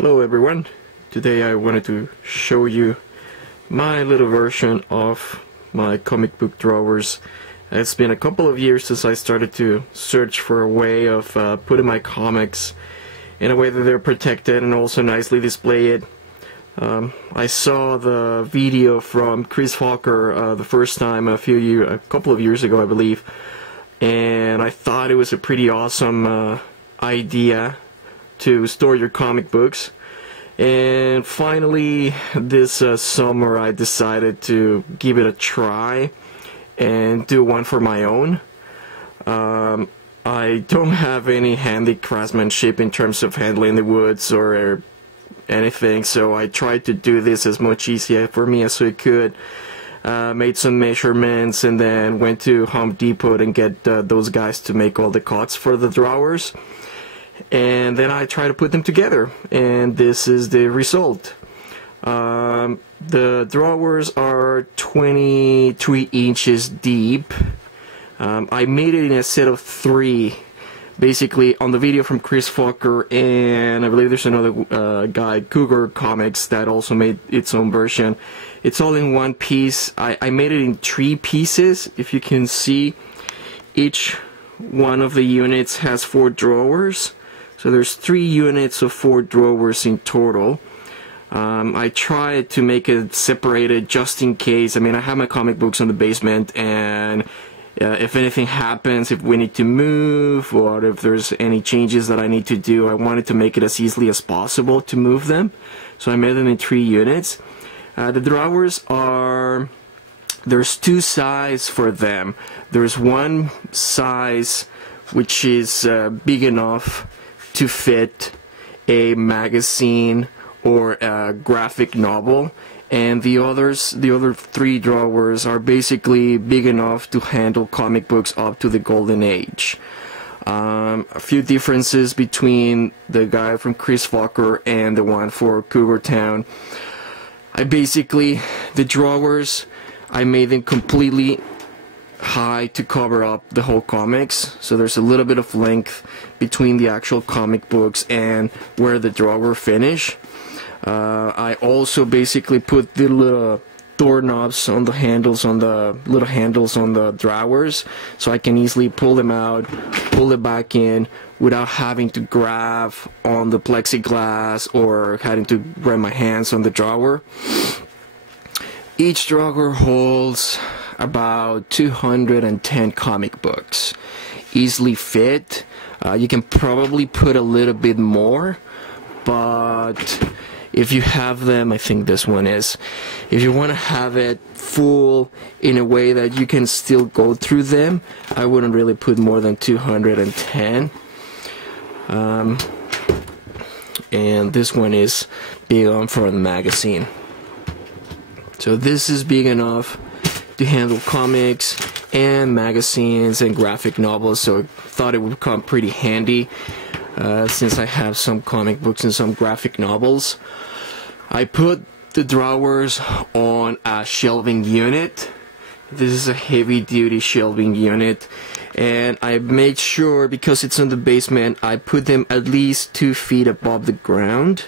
Hello everyone, today I wanted to show you my little version of my comic book drawers. It's been a couple of years since I started to search for a way of putting my comics in a way that they're protected and also nicely display it. I saw the video from Chris Faulkner the first time a couple of years ago, I believe, and I thought it was a pretty awesome idea to store your comic books. And finally this summer I decided to give it a try and do one for my own. I don't have any handy craftsmanship in terms of handling the woods or anything, so I tried to do this as much easier for me as I could. Made some measurements and then went to Home Depot and get those guys to make all the cuts for the drawers. And then I try to put them together, and this is the result. The drawers are 23 inches deep. I made it in a set of 3, basically on the video from Chris Faulkner, and I believe there's another guy, Cougar Comics, that also made its own version. It's all in one piece. I made it in 3 pieces. If you can see, each one of the units has 4 drawers. So there's 3 units of 4 drawers in total. I tried to make it separated just in case. I mean, I have my comic books in the basement, and if anything happens, if we need to move, or if there's any changes that I need to do, I wanted to make it as easily as possible to move them. So I made them in 3 units. The drawers are... There's 2 sizes for them. There's one size which is big enough to fit a magazine or a graphic novel, and the other 3 drawers are basically big enough to handle comic books up to the Golden Age. A few differences between the guy from Chris Faulkner and the one for Cougar Town. The drawers, I made them completely high to cover up the whole comics, so there's a little bit of length between the actual comic books and where the drawer finish. I also basically put the little doorknobs on the handles, on the little handles on the drawers, so I can easily pull them out, pull it back in without having to grab on the plexiglass or having to grab my hands on the drawer. Each drawer holds about 210 comic books, easily fit. You can probably put a little bit more, but if you have them, I think this one is, if you want to have it full in a way that you can still go through them, I wouldn't really put more than 210. And this one is big on for a magazine. So this is big enough to handle comics and magazines and graphic novels, so I thought it would come pretty handy since I have some comic books and some graphic novels. I put the drawers on a shelving unit. This is a heavy-duty shelving unit, and I made sure, because it's in the basement, I put them at least 2 feet above the ground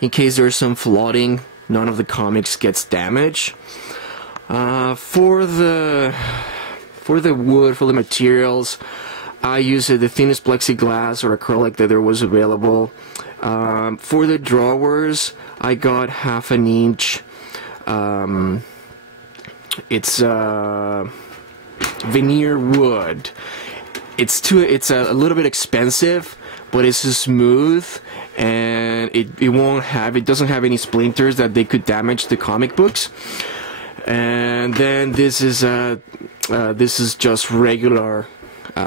in case there's some flooding. None of the comics gets damaged. For the wood, for the materials, I used the thinnest plexiglass or acrylic that there was available. For the drawers, I got 1/2 inch. It's veneer wood. It's a little bit expensive, but it's smooth, and it doesn't have any splinters that they could damage the comic books. And then this is just regular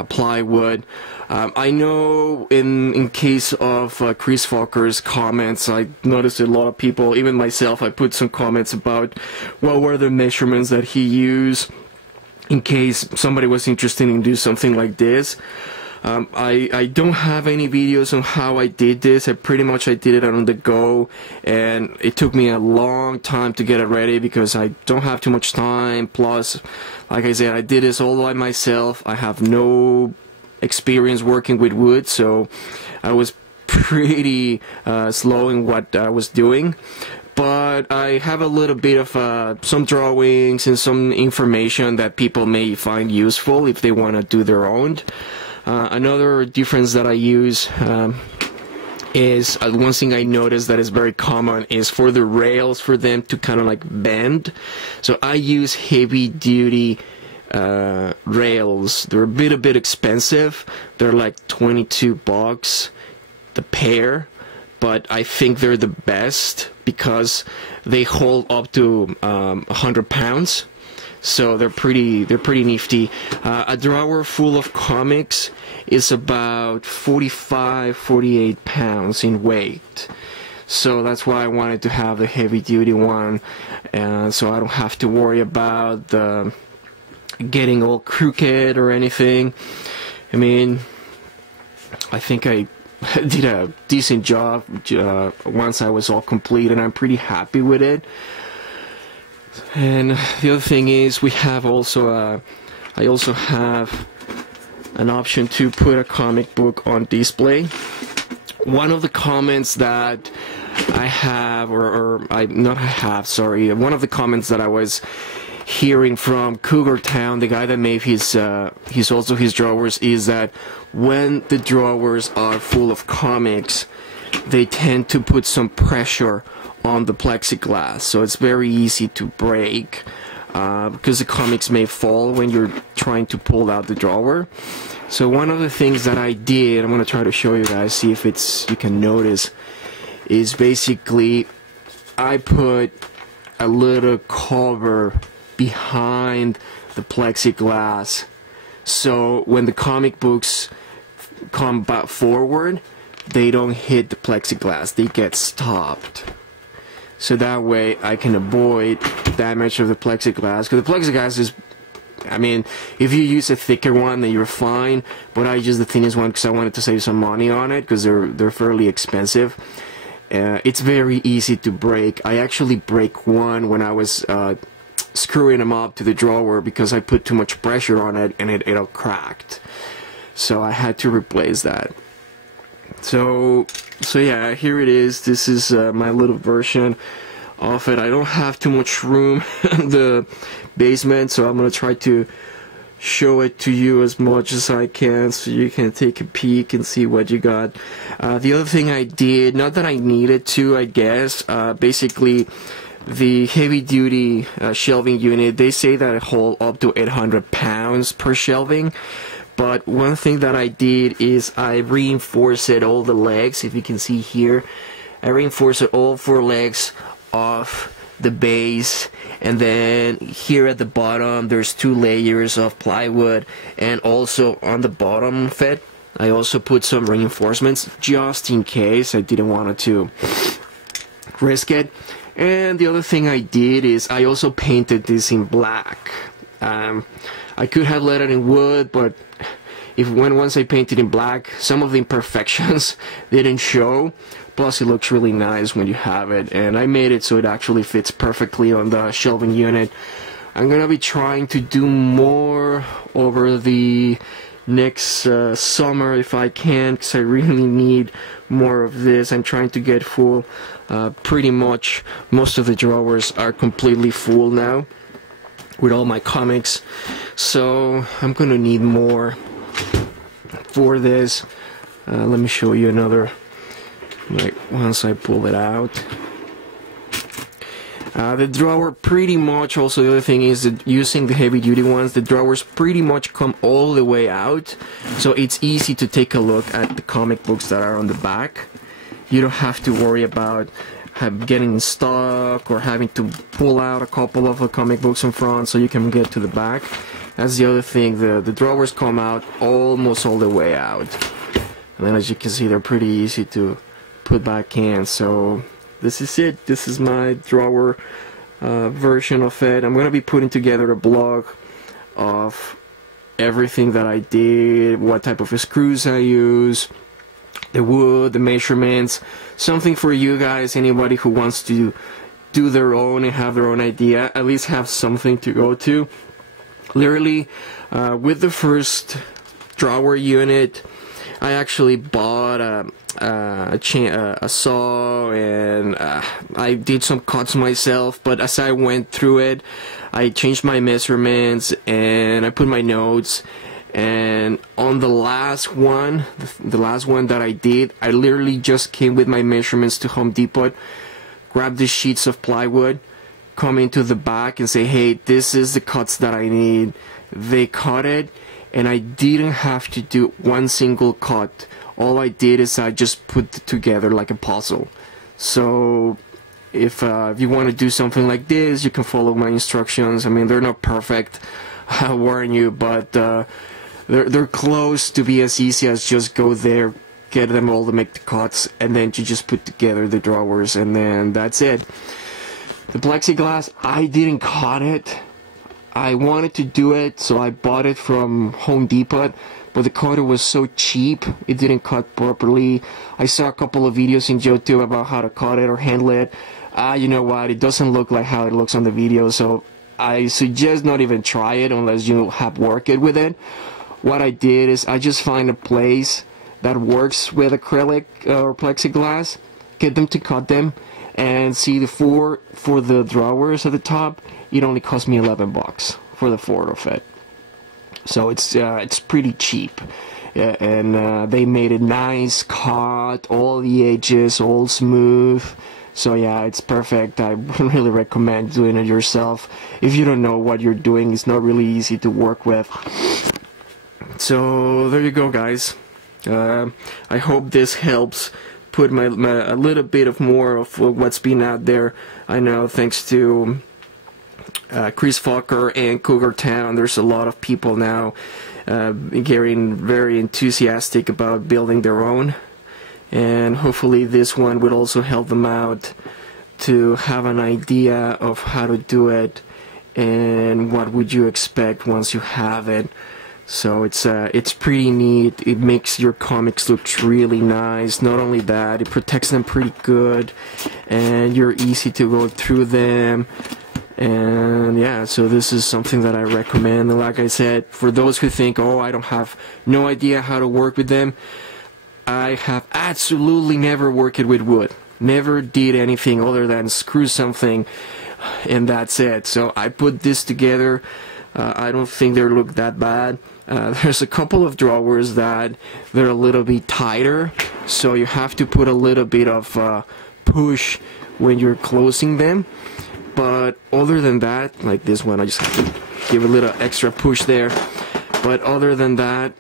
plywood. I know in case of Chris Faulkner's comments, I noticed a lot of people, even myself, I put some comments about what were the measurements that he used in case somebody was interested in doing something like this. I don't have any videos on how I did this. I did it on the go, and it took me a long time to get it ready because I don't have too much time. Plus, like I said, I did this all by myself. I have no experience working with wood, so I was pretty slow in what I was doing. But I have a little bit of some drawings and some information that people may find useful if they want to do their own. Another difference that I use is one thing I noticed that is very common is for the rails, for them to kind of like bend. So I use heavy duty rails. They're a bit expensive. They're like $22 the pair, but I think they're the best because they hold up to 100 pounds. So they're pretty nifty. A drawer full of comics is about 48 pounds in weight. So that's why I wanted to have the heavy duty one, so I don't have to worry about getting all crooked or anything. I mean, I think I did a decent job once I was all complete, and I'm pretty happy with it. And the other thing is, we have also I also have an option to put a comic book on display. One of the comments that I have, one of the comments that I was hearing from Cougar Town, the guy that made his drawers, is that when the drawers are full of comics, they tend to put some pressure on the plexiglass, so it's very easy to break because the comics may fall when you're trying to pull out the drawer. So one of the things that I did, I'm going to try to show you guys, see if you can notice, is basically I put a little cover behind the plexiglass, so when the comic books come back forward, they don't hit the plexiglass, they get stopped. So that way I can avoid damage of the plexiglass, because the plexiglass is, I mean, if you use a thicker one, then you're fine, but I use the thinnest one because I wanted to save some money on it, because they're fairly expensive. It's very easy to break. I actually break one when I was screwing them up to the drawer because I put too much pressure on it and it all cracked. So I had to replace that. So yeah, here it is. This is my little version of it. I don't have too much room in the basement, so I'm gonna try to show it to you as much as I can so you can take a peek and see what you got. The other thing I did, not that I needed to, I guess, basically the heavy duty shelving unit, they say that it holds up to 800 pounds per shelving. But one thing that I did is I reinforced all the legs. If you can see here, I reinforced all 4 legs of the base, and then here at the bottom there's 2 layers of plywood, and also on the bottom of it I also put some reinforcements just in case I didn't want to risk it. And the other thing I did is I also painted this in black. I could have let it in wood, but once I painted in black, some of the imperfections didn't show. Plus it looks really nice when you have it, and I made it so it actually fits perfectly on the shelving unit. I'm gonna be trying to do more over the next summer if I can, because I really need more of this. I'm trying to get full. Pretty much most of the drawers are completely full now with all my comics, so I'm gonna need more for this. Let me show you another, like, once I pull it out. The drawer pretty much, also the other thing is that using the heavy duty ones, the drawers pretty much come all the way out, so it's easy to take a look at the comic books that are on the back. You don't have to worry about getting stuck or having to pull out a couple of the comic books in front so you can get to the back. That's the other thing, the drawers come out almost all the way out, and then as you can see they're pretty easy to put back in. So this is it. This is my drawer version of it. I'm going to be putting together a blog of everything that I did, what type of screws I use, the wood, the measurements, something for you guys, anybody who wants to do their own and have their own idea, at least have something to go to. Literally, with the first drawer unit, I actually bought a saw, and I did some cuts myself, but as I went through it, I changed my measurements and I put my notes. And on the last one that I did, I literally just came with my measurements to Home Depot, grabbed the sheets of plywood, come into the back and say, hey, this is the cuts that I need. They cut it, and I didn't have to do one single cut. All I did is I just put it together like a puzzle. So if you want to do something like this, you can follow my instructions. I mean, they're not perfect, I warn you, but they're close to be as easy as just go there, get them all to make the cuts, and then you just put together the drawers, and then that's it. The plexiglass, I didn't cut it. I wanted to do it, so I bought it from Home Depot, but the cutter was so cheap, it didn't cut properly. I saw a couple of videos in YouTube about how to cut it or handle it. You know what, it doesn't look like how it looks on the video, so I suggest not even try it unless you have worked with it. What I did is I just find a place that works with acrylic or plexiglass, get them to cut them, and see the for the drawers at the top, it only cost me 11 bucks for the 4 of it. So it's pretty cheap. Yeah, and they made it nice, cut all the edges, all smooth. So yeah, it's perfect. I really recommend doing it yourself. If you don't know what you're doing, it's not really easy to work with. So there you go, guys. I hope this helps put a little bit of more of what's been out there. I know thanks to Chris Faulkner and Cougar Town, there's a lot of people now getting very enthusiastic about building their own, and hopefully this one would also help them out to have an idea of how to do it and what would you expect once you have it. So it's pretty neat. It makes your comics look really nice. Not only that, it protects them pretty good, and you're easy to go through them. And yeah, so this is something that I recommend. And like I said, for those who think, oh, I don't have no idea how to work with them, I have absolutely never worked with wood. Never did anything other than screw something, and that's it. So I put this together. I don't think they look that bad. There's a couple of drawers that they're a little bit tighter, so you have to put a little bit of push when you're closing them. But other than that, like this one, I just have to give a little extra push there. But other than that,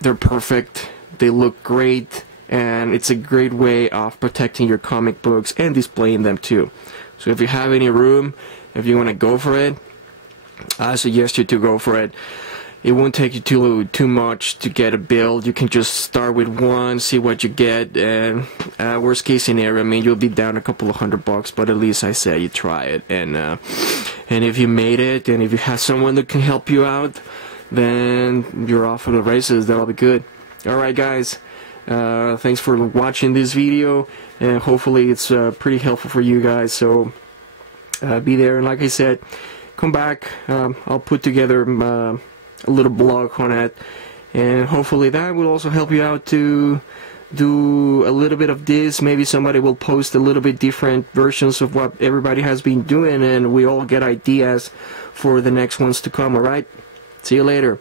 they're perfect. They look great, and it's a great way of protecting your comic books and displaying them too. So if you have any room, if you want to go for it, I suggest you to go for it. It won't take you too much to get a build. You can just start with one, see what you get, and worst case scenario, I mean, you'll be down a couple of $100, but at least I say you try it. And if you made it, and if you have someone that can help you out, then you're off for the races. That'll be good. Alright guys, thanks for watching this video, and hopefully it's pretty helpful for you guys. So be there, and like I said, come back. I'll put together a little blog on it, and hopefully that will also help you out to do a little bit of this. Maybe somebody will post a little bit different versions of what everybody has been doing, and we all get ideas for the next ones to come. Alright, see you later.